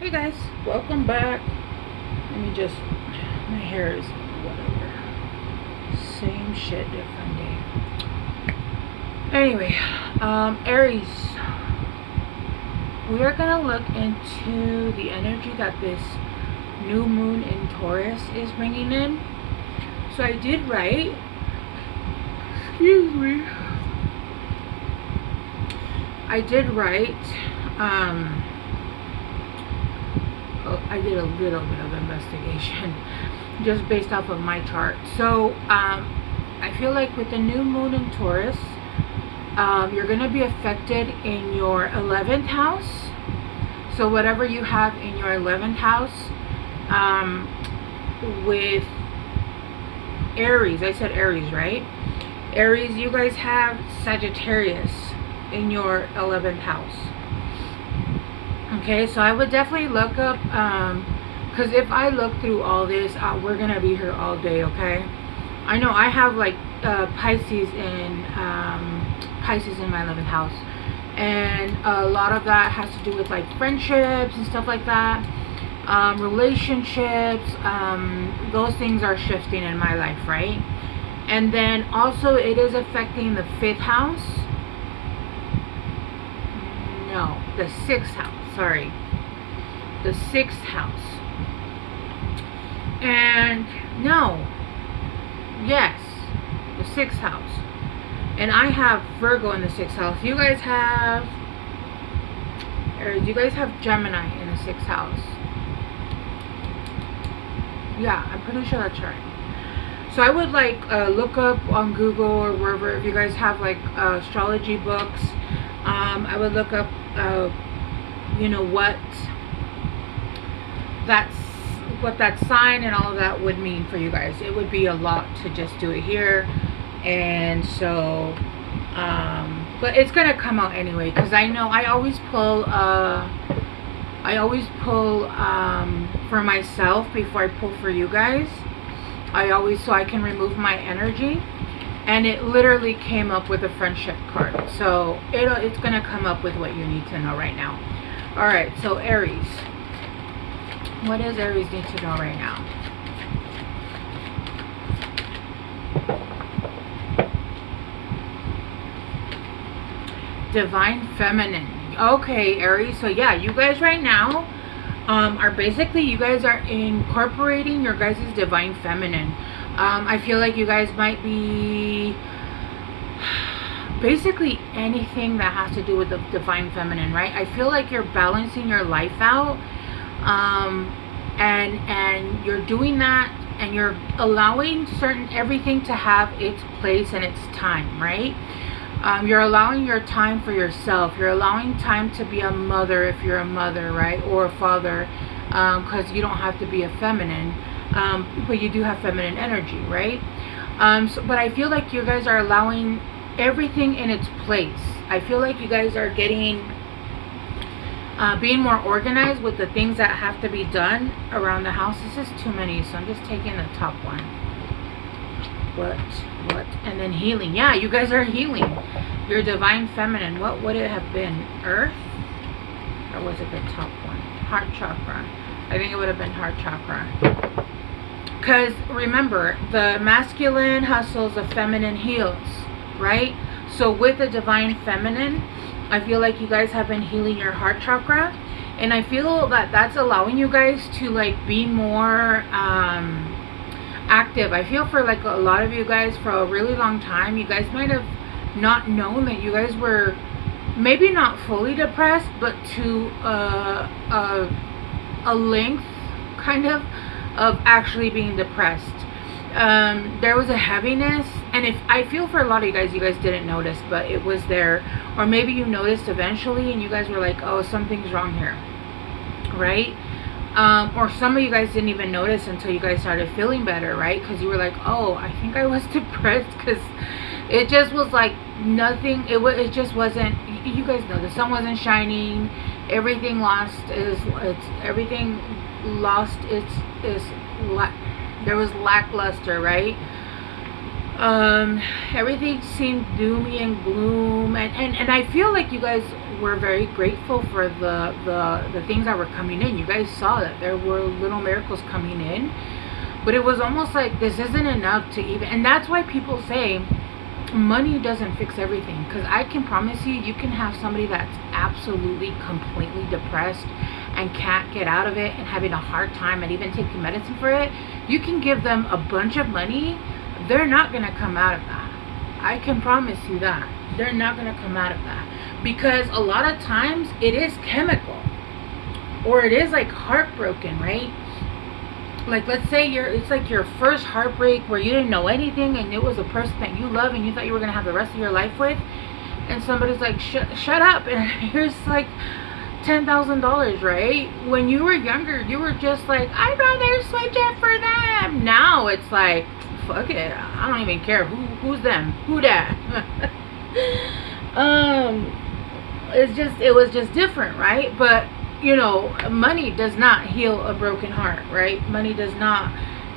Hey guys, welcome back. Let me just, my hair is whatever. Same shit, different day. Anyway, Aries, we are gonna look into the energy that this new moon in Taurus is bringing in. So I did write, excuse me, I did write, I did a little bit of investigation just based off of my chart. So I feel like with the new moon in Taurus, you're going to be affected in your 11th house. So whatever you have in your 11th house, with Aries, I said Aries, right? Aries, you guys have Sagittarius in your 11th house. Okay, so I would definitely look up, because if I look through all this, we're going to be here all day, okay? I know I have like Pisces in my 11th house. And a lot of that has to do with like friendships and stuff like that. Relationships, those things are shifting in my life, right? And then also it is affecting the 5th house. No, the 6th house. Sorry, the 6th house. And no, yes, the 6th house. And I have Virgo in the 6th house. You guys have Aries. You guys have Gemini in the 6th house. Yeah, I'm pretty sure that's right. So I would like look up on Google or wherever, if you guys have like astrology books. I would look up you know what that sign and all of that would mean for you guys. It would be a lot to just do it here. And so but it's gonna come out anyway, because I know I always pull for myself before I pull for you guys. So I can remove my energy. And it literally came up with a friendship card. So it's gonna come up with what you need to know right now. Alright, so Aries. What does Aries need to know right now? Divine Feminine. Okay, Aries. So yeah, you guys right now are basically, you guys are incorporating your guys' Divine Feminine. I feel like you guys might be basically anything that has to do with the Divine Feminine, right? I feel like you're balancing your life out, and you're doing that, and you're allowing everything to have its place and its time, right? You're allowing your time for yourself. You're allowing time to be a mother if you're a mother, right? Or a father, because you don't have to be a feminine, but you do have feminine energy, right? But I feel like you guys are allowing everything in its place. I feel like you guys are getting, being more organized with the things that have to be done around the house. This is too many, so I'm just taking the top one. What? And then healing. Yeah, you guys are healing. Your Divine Feminine. What would it have been? Earth? Or was it the top one? Heart chakra. I think it would have been heart chakra. Because remember, the masculine hustles, the feminine heals, right? So with the Divine Feminine, I feel like you guys have been healing your heart chakra. And I feel that that's allowing you guys to like be more active. I feel for like a lot of you guys, for a really long time, you guys might have not known that you guys were maybe not fully depressed, but to a length kind of actually being depressed. There was a heaviness, and if I feel for a lot of you guys didn't notice, but it was there. Or maybe you noticed eventually and you guys were like, oh, something's wrong here, right? Or some of you guys didn't even notice until you guys started feeling better, right? Because you were like, oh, I think I was depressed, because it just was like nothing. It just wasn't. You guys know the sun wasn't shining. Everything there was lackluster, right? Everything seemed doomy and gloom, and I feel like you guys were very grateful for the things that were coming in. You guys saw that there were little miracles coming in, but it was almost like this isn't enough to even, and that's why people say money doesn't fix everything, because I can promise you, you can have somebody that's absolutely completely depressed and can't get out of it and having a hard time and even taking medicine for it. You can give them a bunch of money, they're not going to come out of that. I can promise you that they're not going to come out of that, because a lot of times it is chemical, or it is like heartbroken, right? Like, let's say it's like your first heartbreak where you didn't know anything, and it was a person that you love and you thought you were going to have the rest of your life with, and somebody's like, shut up, and here's like $10,000, right? When you were younger, you were just like, I'd rather switch it for them. Now it's like, fuck it, I don't even care who's them, who that. It was just different, right? But you know, money does not heal a broken heart, right? Money does not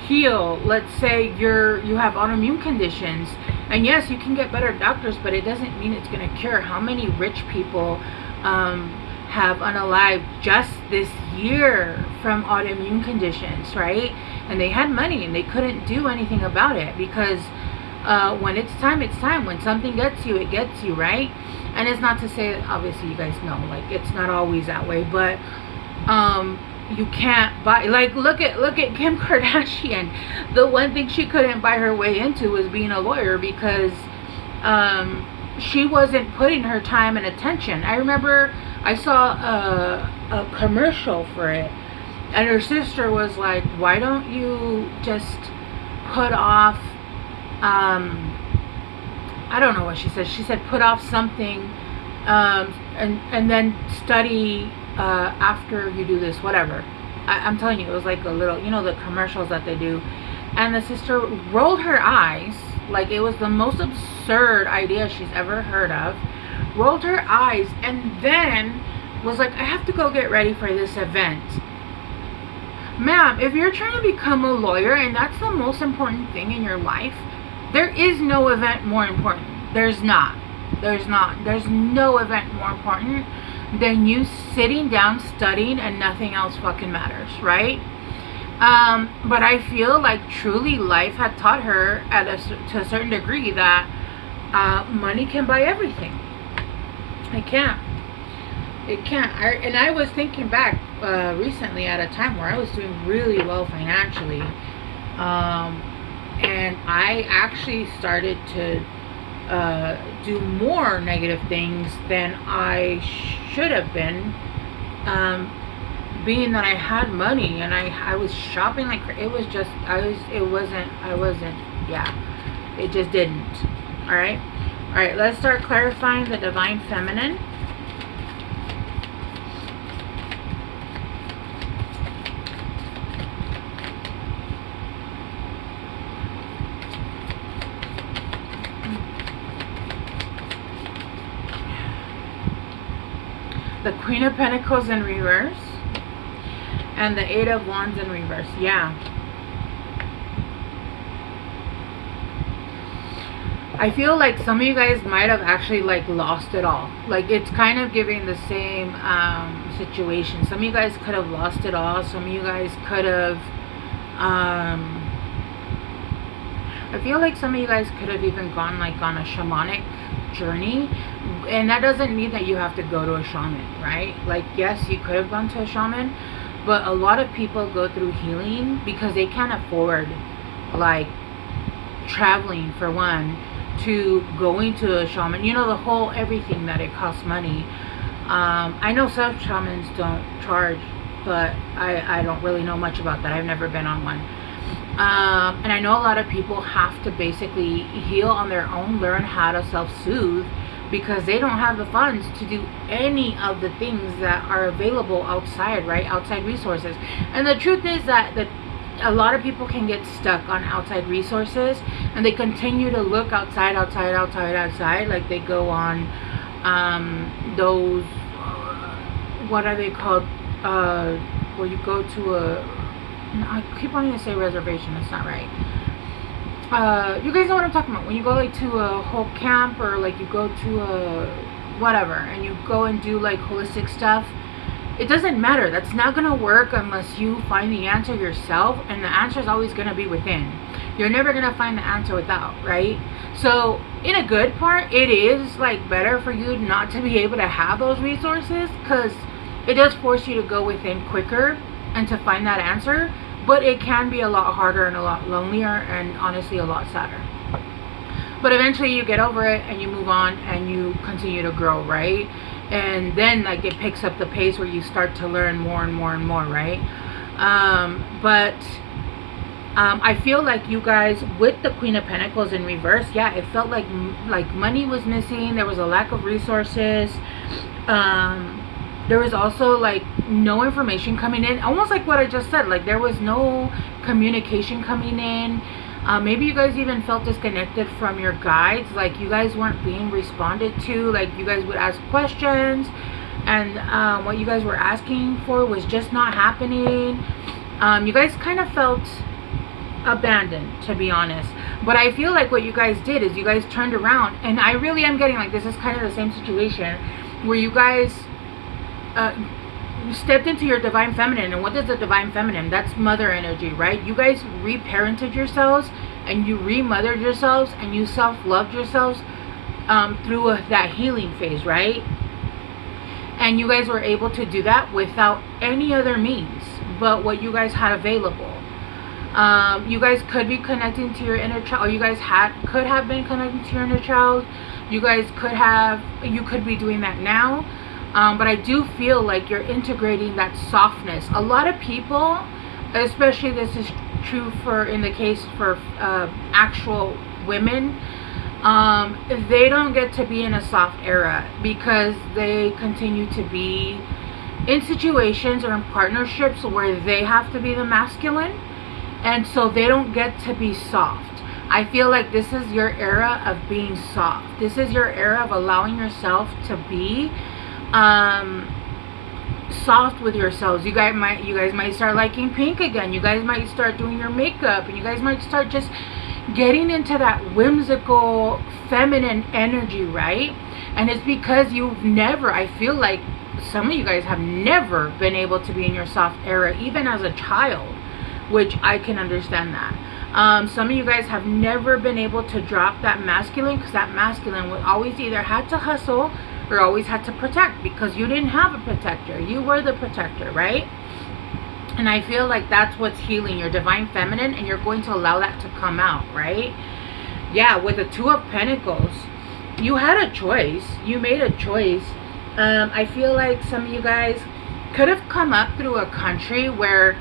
heal. Let's say you have autoimmune conditions, and yes, you can get better doctors, but it doesn't mean it's going to cure. How many rich people have unalived just this year from autoimmune conditions, right? And they had money and they couldn't do anything about it, because when it's time, it's time. When something gets you, it gets you, right? And it's not to say that, obviously you guys know, like, it's not always that way, but you can't buy, like, look at Kim Kardashian. The one thing she couldn't buy her way into was being a lawyer, because she wasn't putting her time and attention. I remember I saw a commercial for it, and her sister was like, why don't you just put off, I don't know what she said. She said put off something, and then study after you do this, whatever. I'm telling you, it was like a little, you know, the commercials that they do. And the sister rolled her eyes, like it was the most absurd idea she's ever heard of. Rolled her eyes, and then was like, I have to go get ready for this event. Ma'am, if you're trying to become a lawyer and that's the most important thing in your life, there is no event more important. There's not. There's no event more important than you sitting down studying and nothing else fucking matters, right? But I feel like truly life had taught her to a certain degree that money can buy everything. It can't. It can't. And I was thinking back recently at a time where I was doing really well financially. And I actually started to do more negative things than I should have been, being that I had money and I was shopping like it was just yeah, it just didn't. All right, let's start clarifying the divine feminine. The Queen of Pentacles in reverse and the Eight of Wands in reverse. Yeah, I feel like some of you guys might have actually like lost it all. Like it's kind of giving the same situation. Some of you guys could have lost it all. Some of you guys could have I feel like some of you guys could have even gone like on a shamanic journey, and that doesn't mean that you have to go to a shaman, right? Like, yes, you could have gone to a shaman, but a lot of people go through healing because they can't afford like traveling, for one, to going to a shaman, you know, the whole everything that it costs money. I know some shamans don't charge, but I don't really know much about that. I've never been on one. And I know a lot of people have to basically heal on their own, learn how to self-soothe, because they don't have the funds to do any of the things that are available outside, right? Outside resources. And the truth is that a lot of people can get stuck on outside resources, and they continue to look outside. Like they go on those, what are they called? Where you go to a, I keep wanting to say reservation, that's not right. you guys know what I'm talking about. When you go like to a whole camp, or like you go to a whatever, and you go and do like holistic stuff, it doesn't matter. That's not gonna work unless you find the answer yourself, and the answer is always gonna be within. You're never gonna find the answer without, right? So in a good part, it is like better for you not to be able to have those resources, because it does force you to go within quicker and to find that answer. But it can be a lot harder and a lot lonelier, and honestly a lot sadder. But eventually you get over it and you move on and you continue to grow, right? And then like it picks up the pace where you start to learn more and more and more, right? I feel like you guys, with the Queen of Pentacles in reverse, yeah, it felt like money was missing. There was a lack of resources. There was also like no information coming in, almost like what I just said. Like there was no communication coming in. Maybe you guys even felt disconnected from your guides. Like you guys weren't being responded to. Like you guys would ask questions, and what you guys were asking for was just not happening. You guys kind of felt abandoned, to be honest. But I feel like what you guys did is you guys turned around, and I really am getting like this is kind of the same situation where you guys you stepped into your divine feminine. And what is the divine feminine? That's mother energy, right? You guys reparented yourselves, and you remothered yourselves, and you self-loved yourselves through that healing phase, right? And you guys were able to do that without any other means but what you guys had available. You guys could be connecting to your inner child, or you guys could have been connecting to your inner child. You could be doing that now. But I do feel like you're integrating that softness. A lot of people, especially this is true in the case for actual women, they don't get to be in a soft era because they continue to be in situations or in partnerships where they have to be the masculine, and so they don't get to be soft. I feel like this is your era of being soft. This is your era of allowing yourself to be soft with yourselves. You guys might start liking pink again. You guys might start doing your makeup, and you guys might start just getting into that whimsical feminine energy, right? And it's because I feel like some of you guys have never been able to be in your soft era, even as a child, which I can understand that. Some of you guys have never been able to drop that masculine, because that masculine would always either had to hustle or always had to protect, because you didn't have a protector. You were the protector, right? And I feel like that's what's healing your divine feminine, and you're going to allow that to come out, right? Yeah, with the Two of Pentacles, you had a choice. You made a choice. I feel like some of you guys could have come up through a country where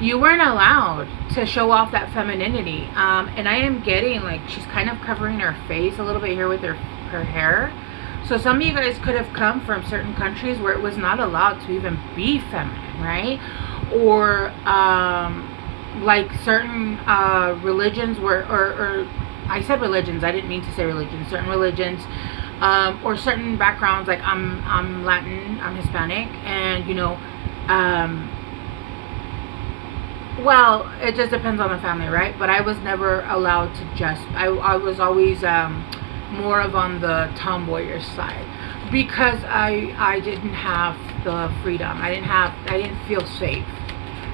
you weren't allowed to show off that femininity. And I am getting like she's kind of covering her face a little bit here with her hair. So some of you guys could have come from certain countries where it was not allowed to even be feminine, right? Or like certain religions or I said religions, I didn't mean to say religions, certain religions, or certain backgrounds, like I'm Latin, I'm Hispanic, and well, it just depends on the family, right? But I was never allowed to I was always more of on the tomboyish side, because I didn't have the freedom. I didn't feel safe,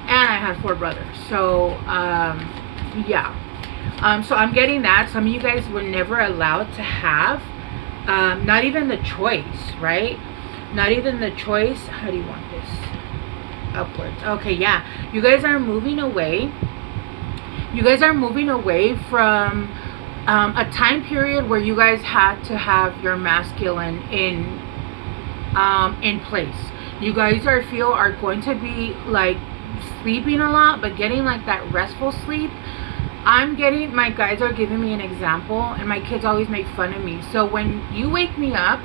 and I had 4 brothers. So yeah. So I'm getting that some of you guys were never allowed to have not even the choice, right? Not even the choice. How do you want this? Upwards. Okay, yeah. You guys are moving away. You guys are moving away from a time period where you guys had to have your masculine in place. You guys are going to be like sleeping a lot, but getting like that restful sleep. My guides are giving me an example, and my kids always make fun of me. So when you wake me up,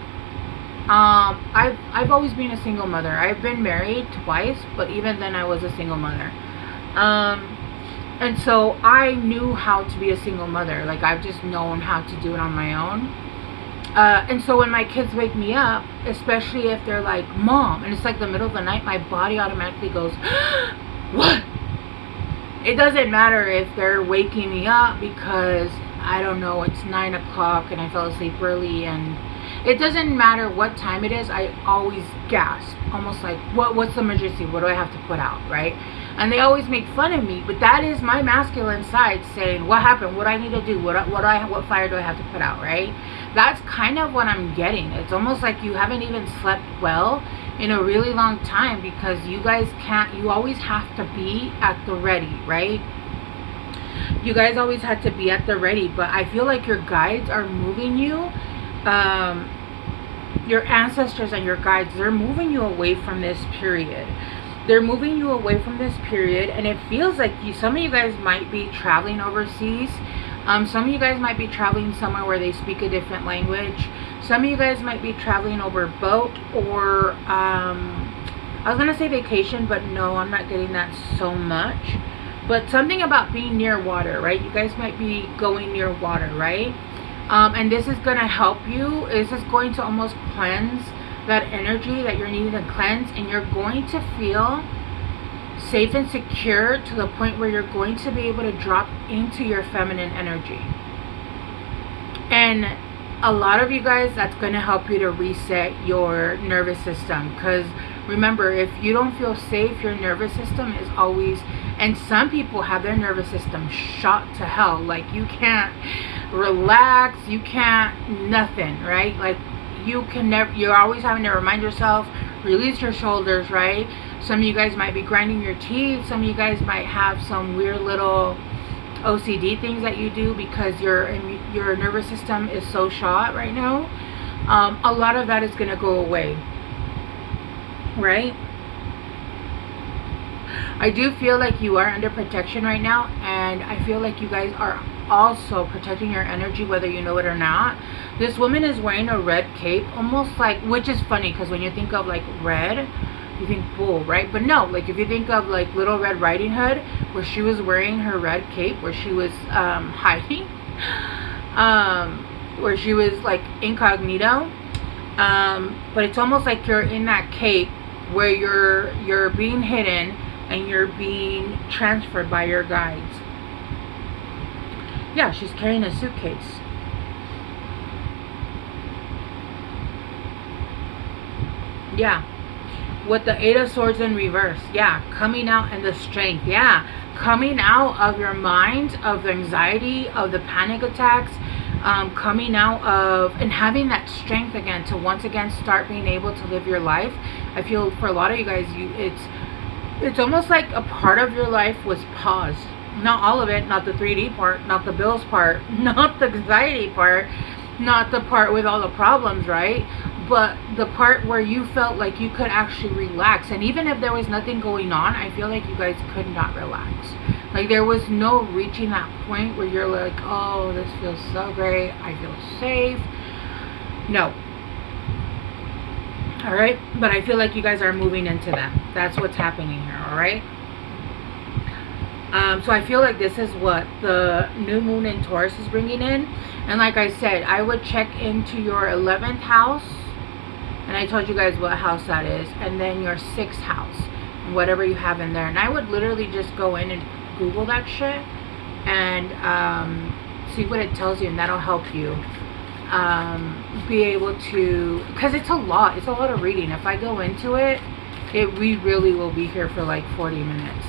I've always been a single mother. I've been married twice, but even then I was a single mother. And so I knew how to be a single mother. Like I've just known how to do it on my own. And so when my kids wake me up, especially if they're like, "Mom," and it's like the middle of the night, my body automatically goes, "What?" It doesn't matter if they're waking me up because, I don't know, it's 9 o'clock and I fell asleep early, and it doesn't matter what time it is. I always gasp, almost like, what's the emergency? What do I have to put out, right? And they always make fun of me, but that is my masculine side saying, what happened? What I need to do? What fire do I have to put out, right? That's kind of what I'm getting. It's almost like you haven't even slept well in a really long time, because you guys you always have to be at the ready, right? You guys always had to be at the ready, but I feel like your guides are moving you. Your ancestors and your guides, they're moving you away from this period. They're moving you away from this period, and it feels like some of you guys might be traveling overseas. Some of you guys might be traveling somewhere where they speak a different language. Some of you guys might be traveling over boat, or I was gonna say vacation, but no, I'm not getting that so much. But something about being near water, right? You guys might be going near water, right? And this is gonna help you. This is going to almost cleanse that energy that you're needing to cleanse, and you're going to feel safe and secure to the point where you're going to be able to drop into your feminine energy. And a lot of you guys, that's going to help you to reset your nervous system, because remember, if you don't feel safe, your nervous system is always, and some people have their nervous system shot to hell. Like, you can't relax, you can't nothing, right? Like, you can never, you're always having to remind yourself, release your shoulders, right? Some of you guys might be grinding your teeth. Some of you guys might have some weird little OCD things that you do because your nervous system is so shot right now. A lot of that is going to go away, right? I do feel like you are under protection right now, and I feel like you guys are also protecting your energy, whether you know it or not. This woman is wearing a red cape, almost like, which is funny because when you think of like red, you think bull, right? But no, like if you think of like Little Red Riding Hood, where she was wearing her red cape, where she was hiding, where she was like incognito, but it's almost like you're in that cape where you're being hidden and you're being transferred by your guides. Yeah, she's carrying a suitcase. Yeah, with the Eight of Swords in reverse. Yeah, coming out in the strength. Yeah, coming out of your mind, of the anxiety, of the panic attacks, coming out of, and having that strength again to once again start being able to live your life. I feel for a lot of you guys, it's almost like a part of your life was paused. Not all of it, not the 3D part, not the bills part, not the anxiety part, not the part with all the problems, right? But the part where you felt like you could actually relax. And even if there was nothing going on, I feel like you guys could not relax. Like there was no reaching that point where you're like, oh, this feels so great, I feel safe. No. All right, but I feel like you guys are moving into that. That's what's happening here. All right. So I feel like this is what the new moon in Taurus is bringing in. And like I said, I would check into your 11th house, and I told you guys what house that is, and then your 6th house, and whatever you have in there. And I would literally just go in and Google that shit and see what it tells you, and that'll help you be able to, because it's a lot of reading. If I go into it, we really will be here for like 40 minutes.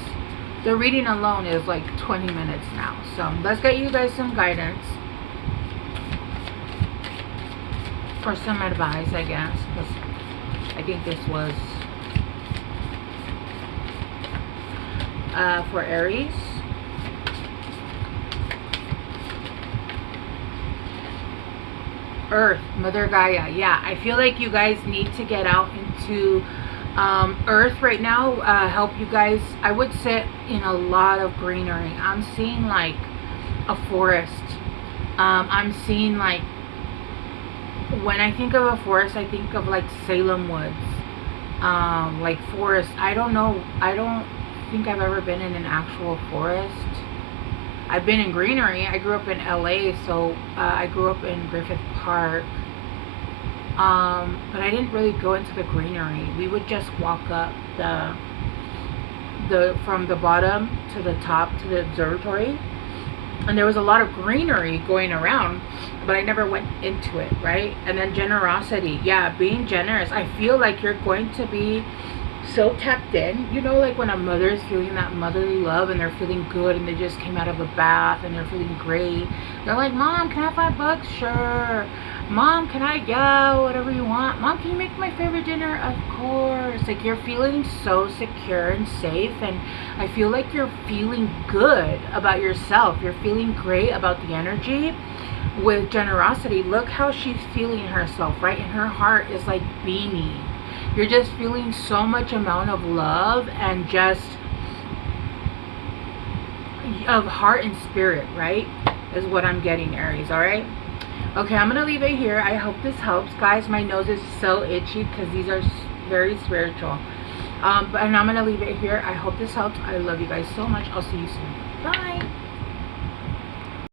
The reading alone is like 20 minutes now. So let's get you guys some guidance for some advice, I guess, because I think this was for Aries. Earth, Mother Gaia. Yeah, I feel like you guys need to get out into Earth right now. Help you guys. I would sit in a lot of greenery. I'm seeing like a forest. I'm seeing like, when I think of a forest, I think of like Salem woods, like forest. I don't know, I don't think I've ever been in an actual forest. I've been in greenery. I grew up in LA, so I grew up in Griffith Park, but I didn't really go into the greenery. We would just walk up from the bottom to the top to the observatory, and there was a lot of greenery going around, but I never went into it, right? And then generosity, yeah, being generous. I feel like you're going to be so tapped in, you know, like when a mother is feeling that motherly love and they're feeling good and they just came out of a bath and they're feeling great. They're like, Mom, can I have $5? Sure. Mom, can I, yeah, whatever you want. Mom, can you make my favorite dinner? Of course. Like, you're feeling so secure and safe, and I feel like you're feeling good about yourself. You're feeling great about the energy. With generosity, look how she's feeling herself, right? And her heart is like beaming. You're just feeling so much amount of love and just of heart and spirit, right? Is what I'm getting, Aries, all right? Okay, I'm gonna leave it here. I hope this helps, guys. My nose is so itchy because these are very spiritual. And I'm gonna leave it here. I hope this helps. I love you guys so much. I'll see you soon. Bye.